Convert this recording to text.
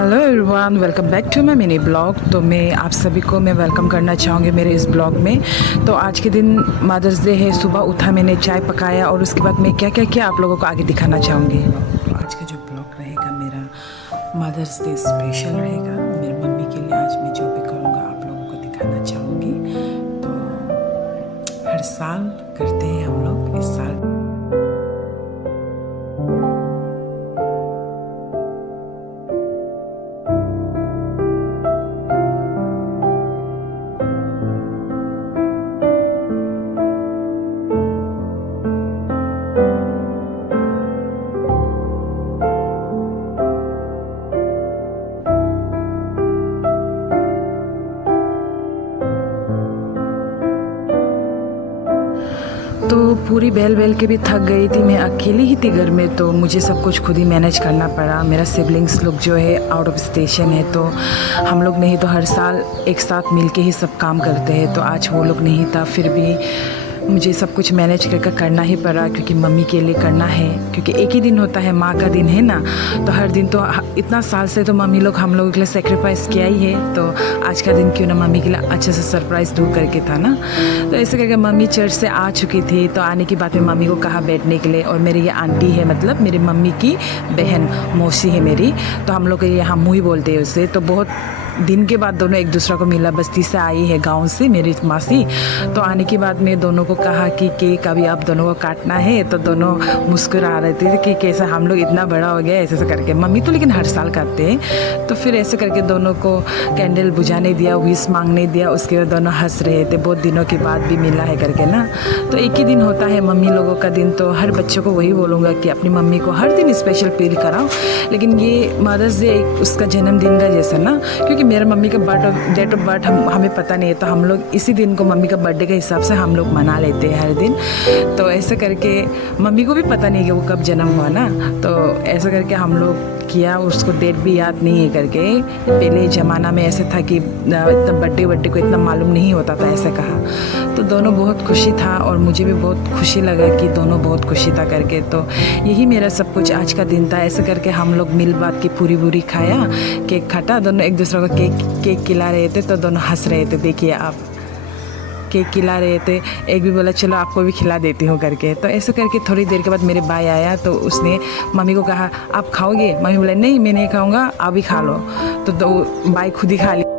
Hello everyone, welcome back to my mini blog. तो मैं आप सभी को वेलकम करना चाहूँगी मेरे इस ब्लॉग में। तो आज के दिन मदर्स डे है। सुबह उठा, मैंने चाय पकाया और उसके बाद मैं क्या क्या किया आप लोगों को आगे दिखाना चाहूँगी। तो आज का जो ब्लॉग रहेगा मेरा मदर्स डे स्पेशल रहेगा। मेरी मम्मी के लिए आज मैं जो भी करूँगा आप लोगों को दिखाना चाहूँगी। तो हर साल करते हैं हम लोग, इस साल तो पूरी बेल बेल के भी थक गई थी। मैं अकेली ही थी घर में, तो मुझे सब कुछ खुद ही मैनेज करना पड़ा। मेरा सिबलिंग्स लोग जो है आउट ऑफ स्टेशन है, तो हम लोग नहीं तो हर साल एक साथ मिल के ही सब काम करते हैं। तो आज वो लोग नहीं था, फिर भी मुझे सब कुछ मैनेज करके करना ही पड़ा, क्योंकि मम्मी के लिए करना है। क्योंकि एक ही दिन होता है, माँ का दिन है ना, तो हर दिन तो इतना साल से तो मम्मी लोग हम लोगों के लिए सेक्रीफाइस किया ही है। तो आज का दिन क्यों ना मम्मी के लिए अच्छे से सरप्राइज़ दूर करके था ना। तो ऐसे करके मम्मी चर्च से आ चुकी थी, तो आने के बाद में मम्मी को कहा बैठने के लिए। और मेरी ये आंटी है, मतलब मेरी मम्मी की बहन, मौसी है मेरी, तो हम लोग यहाँ मुँह बोलते हैं उसे। तो बहुत दिन के बाद दोनों एक दूसरा को मिला। बस्ती से आई है, गांव से मेरी मासी। तो आने के बाद में दोनों को कहा कि केक अभी आप दोनों को काटना है। तो दोनों मुस्कुरा रहे थे कि कैसे हम लोग इतना बड़ा हो गया, ऐसे करके। मम्मी तो लेकिन हर साल काटते हैं। तो फिर ऐसे करके दोनों को कैंडल बुझाने दिया, विश मांगने दिया। उसके बाद दोनों हंस रहे थे, बहुत दिनों के बाद भी मिला है करके ना। तो एक ही दिन होता है मम्मी लोगों का दिन, तो हर बच्चों को वही बोलूँगा कि अपनी मम्मी को हर दिन स्पेशल फील कराओ। लेकिन ये मदर्स डे उसका जन्मदिन का जैसा ना, क्योंकि मेरा मम्मी का डेट ऑफ बर्थ हमें पता नहीं है, तो हम लोग इसी दिन को मम्मी का बर्थडे के हिसाब से हम लोग मना लेते हैं हर दिन। तो ऐसे करके मम्मी को भी पता नहीं कि वो कब जन्म हुआ ना, तो ऐसा करके हम लोग किया। उसको डेट भी याद नहीं है करके। पहले ज़माना में ऐसे था कि इतना बर्थडे को इतना मालूम नहीं होता था, ऐसे कहा। तो दोनों बहुत खुशी था और मुझे भी बहुत खुशी लगा कि दोनों बहुत खुशी था करके। तो यही मेरा सब कुछ आज का दिन था। ऐसे करके हम लोग मिल बात की पूरी पूरी खाया, केक काटा, दोनों एक दूसरे को केक खिला रहे थे। तो दोनों हंस रहे थे, देखिए आप, केक खिला रहे थे। एक भी बोला चलो आपको भी खिला देती हूँ करके। तो ऐसे करके थोड़ी देर के बाद मेरे भाई आया, तो उसने मम्मी को कहा आप खाओगे? मम्मी बोला नहीं मैं नहीं खाऊंगा, आप ही खा लो। तो भाई खुद ही खा लिया।